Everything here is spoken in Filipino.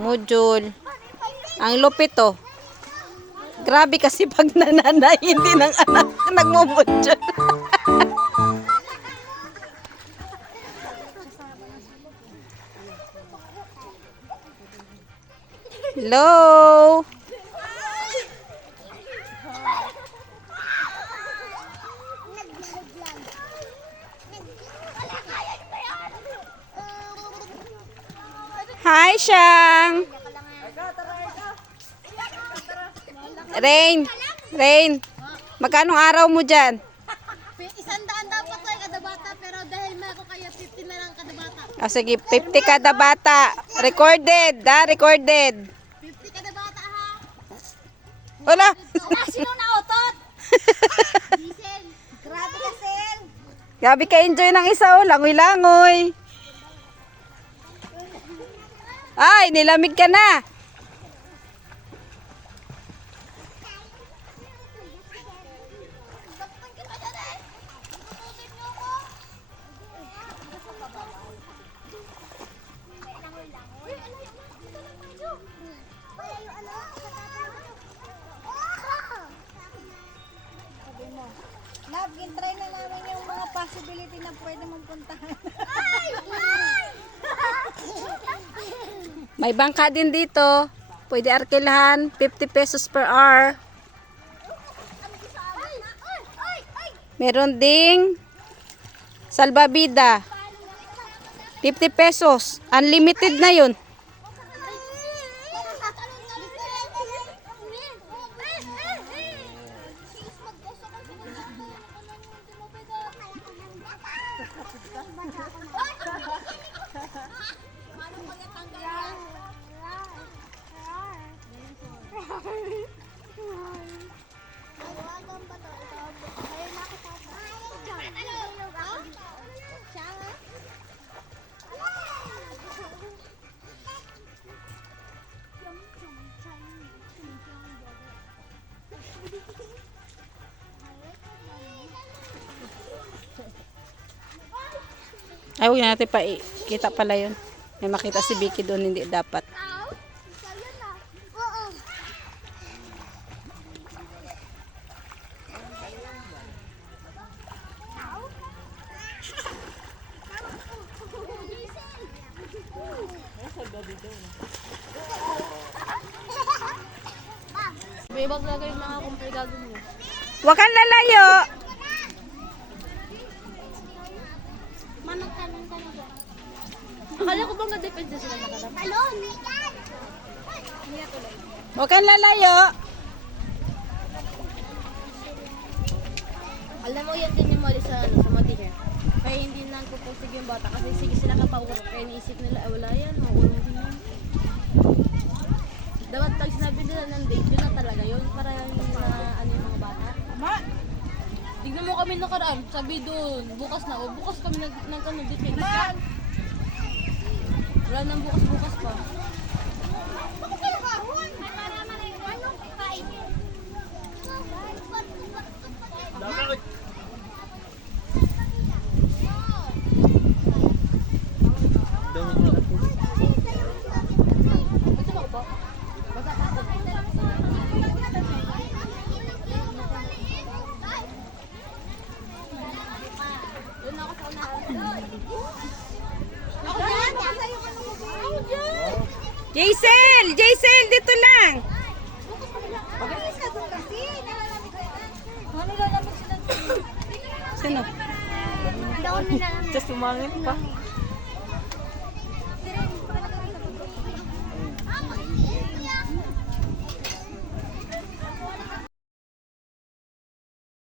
Module. Ang lupit oh. Grabe kasi pag nananay, hindi ng anak nagmumodule. Hello. Hi, Shang. Rain. Rain. Magkano araw mo dyan? 100 dapat tayo kada bata, pero dahil may ako kaya 50 na lang kada bata. Sige, 50 kada bata. Recorded, recorded. 50 kada bata ha. Wala. Sino na otot? Diesel. Grabe ka, Sel. Grabe ka-enjoy ng isa oh. Langoy-langoy. Ay, nilamig ka na. Love, try na namin yung mga possibility na pwede mong puntahan. May bangka din dito. Pwede arkilahan. 50 pesos per hour. Meron ding salbabida. 50 pesos. Unlimited na yun. Ay, huwag na natin pa kita pala yun. May makita si Vicky doon, hindi dapat. Bebag gagawin mga kumpre gagawin mo. Huwag kang lalayo. Manang tanong ka na ba? Akala ko bang na-depensa sila nakalap? Talon! Huwag kang lalayo. Alam mo yan din yung mali sa Matiher. Kaya hindi na pupusig yung bata kasi sige sila kapaurok. Kaya niisip nila, wala yan, maulong din yan. Dapat pag sinabi nila ng date, yun na talaga yun. Para yung ano yung mga bata. Ma! Tignan mo kami nakaraan, sabi doon, bukas na. O bukas kami nagkanod-date. Wala nang bukas-bukas pa. Bakit kayo kahon? Anong kain? Bakit? Jaisel! Jaisel! Dito lang! Sino? Doon nila. Just umangin pa.